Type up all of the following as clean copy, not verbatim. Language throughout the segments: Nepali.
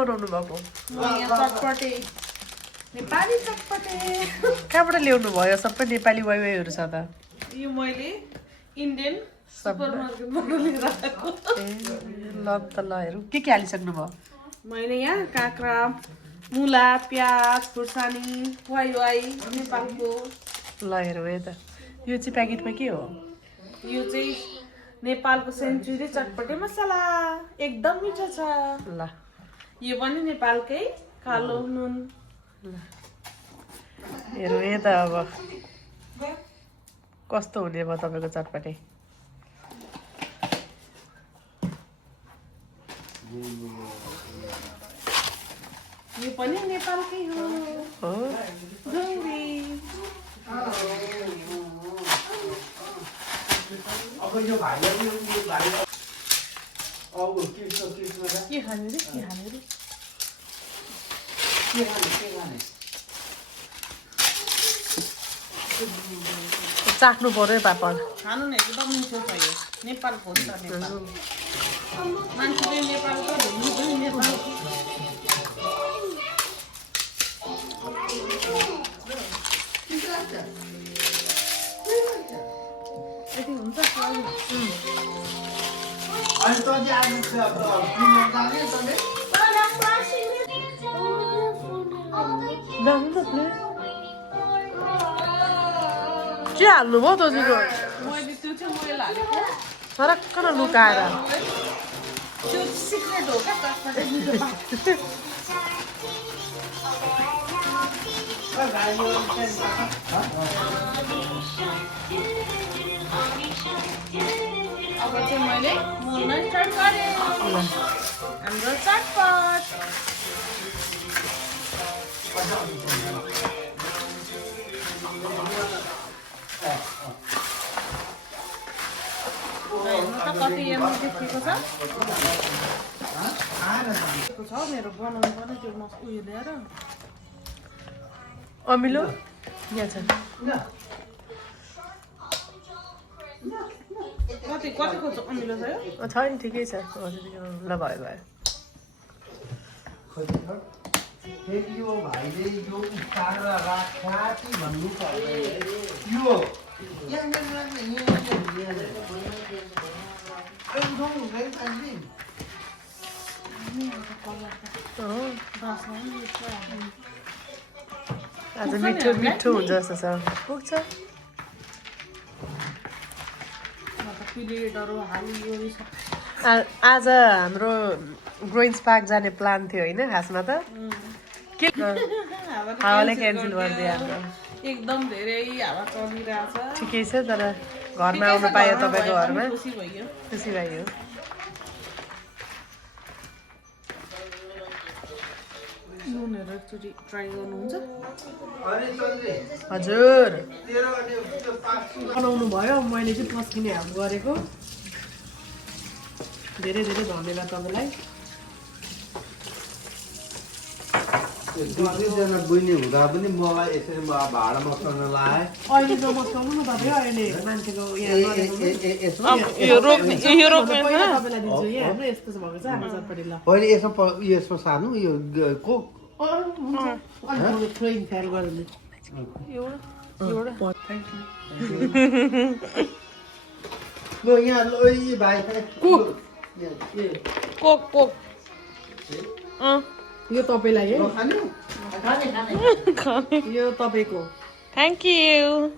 बनाउनु भएको चटपटे नेपाली चटपटे कहाँबाट ल्याउनु भयो सबै नेपाली वाइवाईहरू छ त यो मैले इन्डियन सुपरमार्केटबाट लिएर आएको ल त ल हेरौँ के हालिसक्नु भयो मैले यहाँ काँक्रा मुला प्याज खुर्सानी वाइवाई नेपालको ल हेरौँ है त यो चाहिँ प्याकेटमा के हो यो चाहिँ नेपालको सेन्चुरी चटपटे मसला एकदम मिठो छ ल यो पनि नेपालकै कालो नुन ल हेरौँ है त अब कस्तो हुने भयो तपाईँको चटपटे यो पनि नेपालकै हो हो गौरी अब यो भाइले यो भाइ अब कृष्ण के खाने रे के खाने रे के खाने चाख्नु पर्यो पापड खानु न एकदम मिठो छ यो नेपालको हो नि त नेपाल मान्छे पनि नेपालको घुम्नु पनि नेपालको यति हुन्छ अनि त आज प्रिमियम जाने तले के हाल्नुभयो दाजुको मैले त्यो चाहिँ मैले हालेको सरक्क न लुकाएर त्यो सिक्रेट हो क्या चटपटे मिठो पाक्छ अब चाहिँ मैले मोल्न स्टार्ट गरेँ हाम्रो चटपट हेर्नु त कति एमबी देखेको छ मेरो बनाउनु पर्ने त्यो उयो ल्याएर अमिलो यहाँ छ कतिको अमिलो छ यो छ नि ठिकै छ हजुर ल भयो भयो फेरि यो भाइले यो उठाएर राख्छ भन्नु पर्यो यो यहाँ राख्ने आज मिठो मिठो हुन्छ जस्तो छ पुग्छ आज हाम्रो ग्रोइन्स पार्क जाने प्लान थियो होइन खासमा त के हावाले क्यान्सल गरिदियो हाम्रो एकदम धेरै हावा चलिरहेछ ठिकै छ तर घरमा आउनु पायो तपाईँको घरमा खुसी भयो खुसी भयो नुनहरू एकचोटि ट्राई गर्नुहुन्छ हजुर बनाउनु भयो मैले चाहिँ पस्किने हाम गरेको धेरै धेरै धन्यवाद तपाईँलाई दुईजना बहिनी हुँदा पनि मलाई यसरी भाडा मसँग लाए अहिले त मस्काउनु न तपाईँ अहिले मान्छेको यहाँ तपाईँलाई दिन्छु यहाँ हाम्रो यस्तो भएको छ हाम्रो चटपटी ल पहिले यसमा सार्नु यो को ट्रेन फ्याल गर्नु ल यहाँ ल यी भाइ कोक कोक यो तपाईँलाई है खाने यो तपाईँको थ्याङ्क यू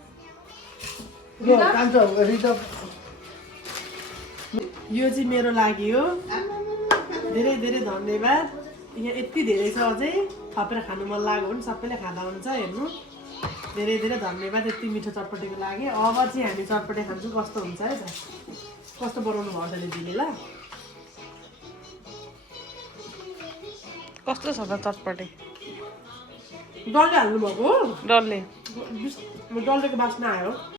यो चाहिँ मेरो लागि हो धेरै धेरै धन्यवाद यहाँ यति धेरै छ अझै थपेर खानु मन लाग्यो भने सबैले खाँदा हुन्छ हेर्नु धेरै धेरै धन्यवाद यति मिठो चटपटीको लागि अब चाहिँ हामी चटपटी खान्छौँ कस्तो हुन्छ है त कस्तो बनाउनु भयो तैँले दिने ल कस्तो छ त चटपटे डल्ले हाल्नुभएको डल्ले डल्लेको बास्ना आयो